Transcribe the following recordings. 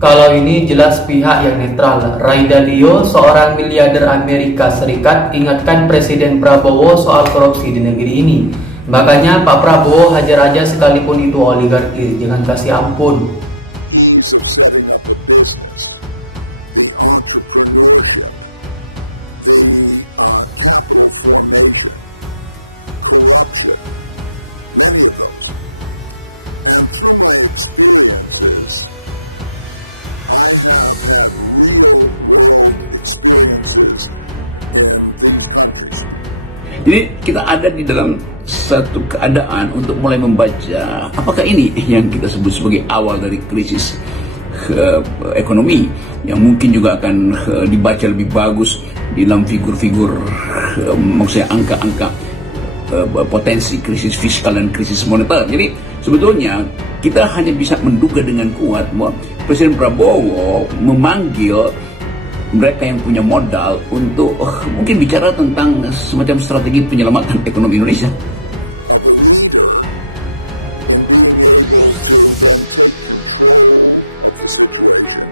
Kalau ini jelas pihak yang netral. Ray Dalio, seorang miliarder Amerika Serikat, ingatkan Presiden Prabowo soal korupsi di negeri ini. Makanya Pak Prabowo hajar aja sekalipun itu oligarki, jangan kasih ampun. Ease of setting up a business, the entrepreneurship, the capital formation, corruption, many of those. And through my experiences, I have had real world experiences in these countries. Jadi kita ada di dalam satu keadaan untuk mulai membaca apakah ini yang kita sebut sebagai awal dari krisis ekonomi yang mungkin juga akan dibaca lebih bagus di dalam figur-figur maksudnya angka-angka potensi krisis fiskal dan krisis moneter. Jadi sebetulnya kita hanya bisa menduga dengan kuat bahwa Presiden Prabowo memanggil mereka yang punya modal untuk mungkin bicara tentang semacam strategi penyelamatan ekonomi Indonesia. Of a leader in being able to then take control of the situation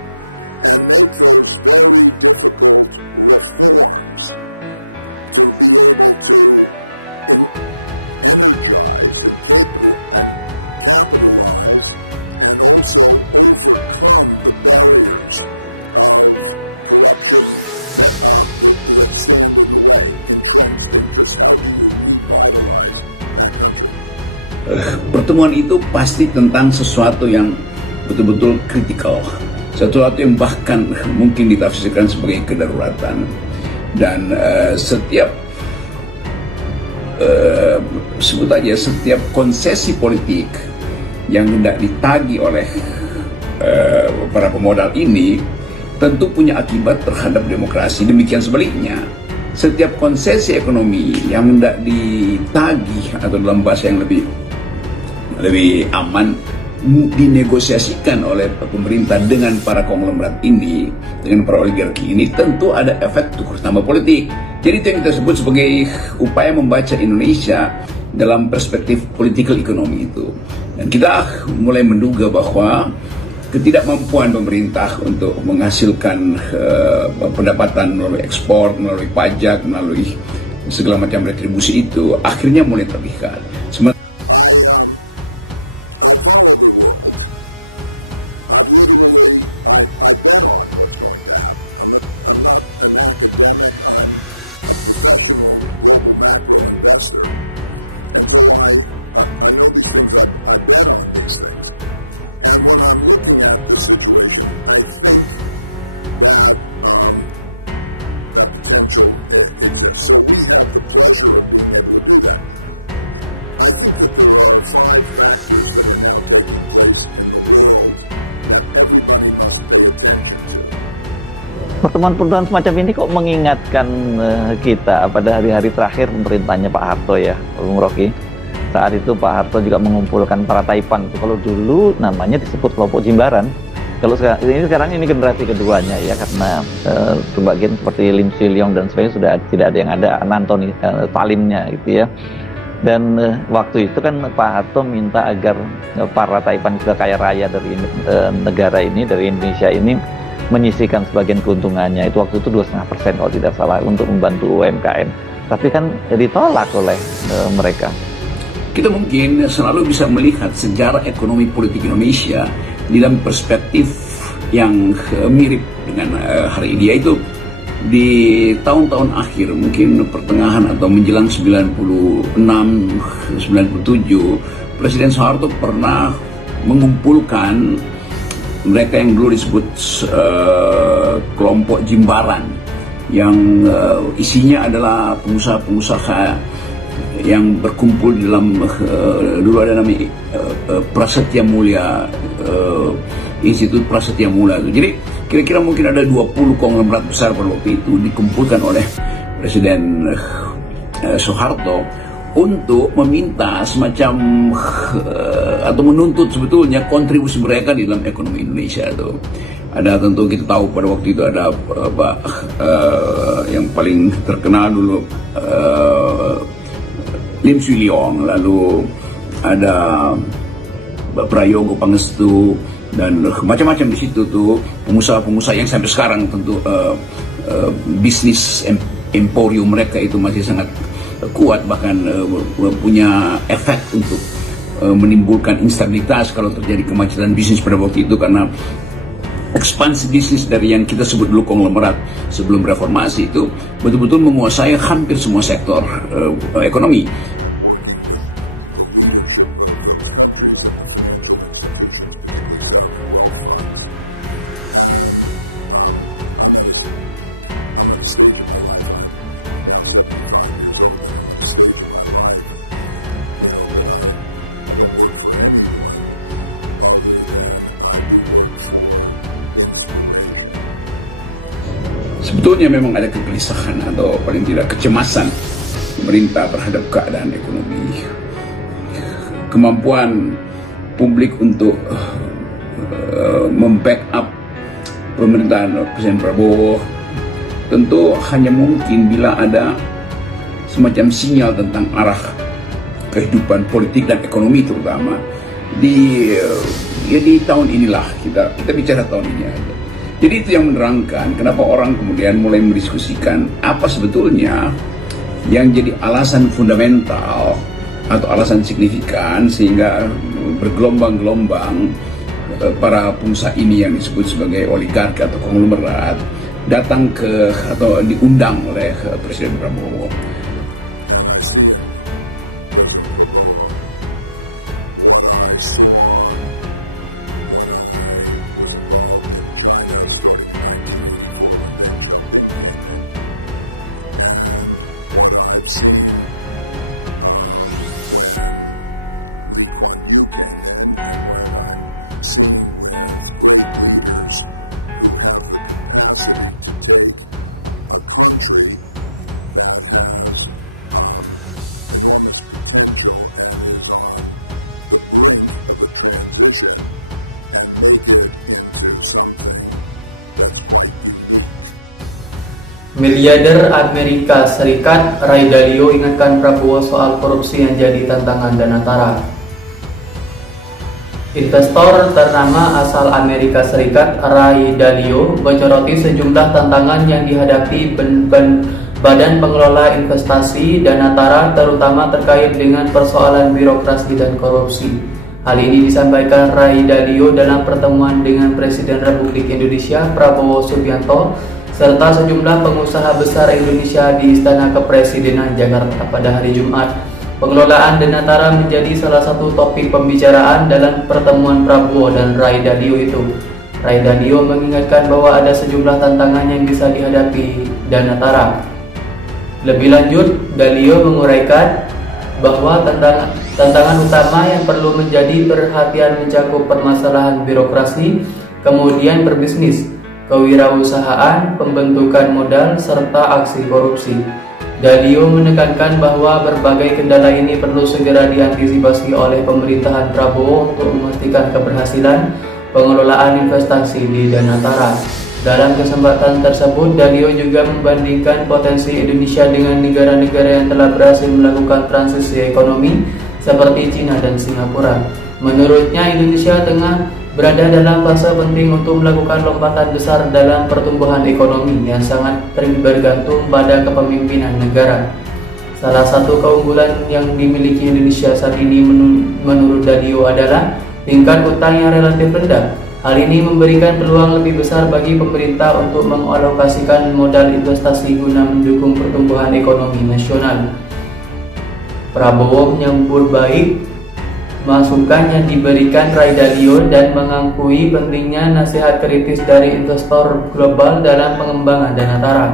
and make those very difficult reforms to be able to energize and capitalize and also overcome the barriers of corruption that stand in the way, entrenched interests. How do you revitalize that country? Pertemuan itu pasti tentang sesuatu yang betul-betul kritikal, sesuatu yang bahkan mungkin ditafsirkan sebagai kedaruratan, dan setiap sebut aja setiap konsesi politik yang hendak ditagih oleh para pemodal ini tentu punya akibat terhadap demokrasi. Demikian sebaliknya, setiap konsesi ekonomi yang hendak ditagih atau dalam bahasa yang lebih aman dinegosiasikan oleh pemerintah dengan para konglomerat ini, dengan para oligarki ini, tentu ada efek tambah politik. Jadi itu yang kita sebut sebagai upaya membaca Indonesia dalam perspektif political economy itu. Dan kita mulai menduga bahwa ketidakmampuan pemerintah untuk menghasilkan pendapatan melalui ekspor, melalui pajak, melalui segala macam retribusi itu akhirnya mulai terlihat. I follow the world. I bet on what's going to happen. I'm not an academic. I'm a professional global macro investor, and so I know these things. I bet on these things, and when I'm looking at this situation, I think that that potential exists. So we have the pleasure of being able to do that. I think that there are 5 factors that are now taking place in the world that everybody must pay attention to. Pertemuan-pertemuan semacam ini kok mengingatkan kita pada hari-hari terakhir pemerintahnya Pak Harto ya, Bung Rocky. Saat itu Pak Harto juga mengumpulkan para Taipan. Kalau dulu namanya disebut kelompok Jimbaran. Kalau sekarang ini generasi keduanya ya, karena sebagian seperti Lim Swee Lyong dan sebagainya sudah tidak ada yang ada, Antoni Talimnya gitu ya. Dan waktu itu kan Pak Harto minta agar para Taipan sudah kaya raya dari negara ini, dari Indonesia ini, menyisihkan sebagian keuntungannya. Itu waktu itu 2,5% kalau tidak salah untuk membantu UMKM. Tapi kan ditolak oleh mereka. Kita mungkin selalu bisa melihat sejarah ekonomi politik Indonesia dalam perspektif yang mirip dengan hari ini, yaitu di tahun-tahun akhir, mungkin pertengahan atau menjelang 96, 97, Presiden Soeharto pernah mengumpulkan mereka yang dulu disebut kelompok Jimbaran, yang isinya adalah pengusaha-pengusaha yang berkumpul di dalam dulu ada namanya Prasetya Mulia, Institut Prasetya Mulia. Jadi kira-kira mungkin ada 20 konglomerat besar pada waktu itu dikumpulkan oleh Presiden Soeharto untuk meminta semacam atau menuntut sebetulnya kontribusi mereka di dalam ekonomi Indonesia itu. Ada, tentu kita tahu pada waktu itu ada yang paling terkenal dulu Lim Swee Lyong, lalu ada Prayogo Pangestu, dan macam-macam di situ tuh pengusaha-pengusaha yang sampai sekarang tentu bisnis emporium mereka itu masih sangat kuat, bahkan punya efek untuk menimbulkan instabilitas kalau terjadi kemacetan bisnis pada waktu itu, karena ekspansi bisnis dari yang kita sebut dulu konglomerat sebelum reformasi itu betul-betul menguasai hampir semua sektor ekonomi. And working with the leadership of those countries and the financial institutions, particularly sovereign wealth funds. And I'm at a stage in my life, I'm now 75 years old, and I'm at a stage in my life, that I don't work for anyone other than I do work for inspiration. Sebetulnya memang ada kegelisahan atau paling tidak kecemasan pemerintah terhadap keadaan ekonomi. Kemampuan publik untuk membackup pemerintahan Presiden Prabowo tentu hanya mungkin bila ada semacam sinyal tentang arah kehidupan politik dan ekonomi, terutama di tahun inilah, kita bicara tahun ini aja. Jadi itu yang menerangkan kenapa orang kemudian mulai mendiskusikan apa sebetulnya yang jadi alasan fundamental atau alasan signifikan sehingga bergelombang-gelombang para pengusaha ini yang disebut sebagai oligark atau konglomerat datang ke atau diundang oleh Presiden Prabowo. And I see in President Prabowo what I saw when I was involved in China starting in 1984 when Deng Xiaoping came in, and what I've seen when Lee Kuan Yew came in, and what I'm seeing with great leaders who have the capacity to take a country that has enormous potential and is on the brink of a transition and make it into something that's quite unique. Miliarder Amerika Serikat Ray Dalio ingatkan Prabowo soal korupsi yang jadi tantangan Danatara. Investor ternama asal Amerika Serikat Ray Dalio menyoroti sejumlah tantangan yang dihadapi Badan Pengelola Investasi Danatara, terutama terkait dengan persoalan birokrasi dan korupsi. Hal ini disampaikan Ray Dalio dalam pertemuan dengan Presiden Republik Indonesia Prabowo Subianto serta sejumlah pengusaha besar Indonesia di Istana Kepresidenan Jakarta pada hari Jumat. Pengelolaan Danatara menjadi salah satu topik pembicaraan dalam pertemuan Prabowo dan Ray Dalio itu. Ray Dalio mengingatkan bahwa ada sejumlah tantangan yang bisa dihadapi Danatara. Lebih lanjut, Dalio menguraikan bahwa tantangan utama yang perlu menjadi perhatian mencakup permasalahan birokrasi, kemudian berbisnis, kewirausahaan, pembentukan modal, serta aksi korupsi. Dalio menekankan bahwa berbagai kendala ini perlu segera diantisipasi oleh pemerintahan Prabowo untuk memastikan keberhasilan pengelolaan investasi di Danatara. Dalam kesempatan tersebut, Dalio juga membandingkan potensi Indonesia dengan negara-negara yang telah berhasil melakukan transisi ekonomi seperti Cina dan Singapura. Menurutnya, Indonesia tengah berada dalam fase penting untuk melakukan lompatan besar dalam pertumbuhan ekonomi yang sangat bergantung pada kepemimpinan negara. Salah satu keunggulan yang dimiliki Indonesia saat ini menurut Dalio adalah tingkat utang yang relatif rendah. Hal ini memberikan peluang lebih besar bagi pemerintah untuk mengalokasikan modal investasi guna mendukung pertumbuhan ekonomi nasional. Prabowo menyambut baik masukan yang diberikan Ray Dalio dan mengakui pentingnya nasihat kritis dari investor global dalam pengembangan Danatara.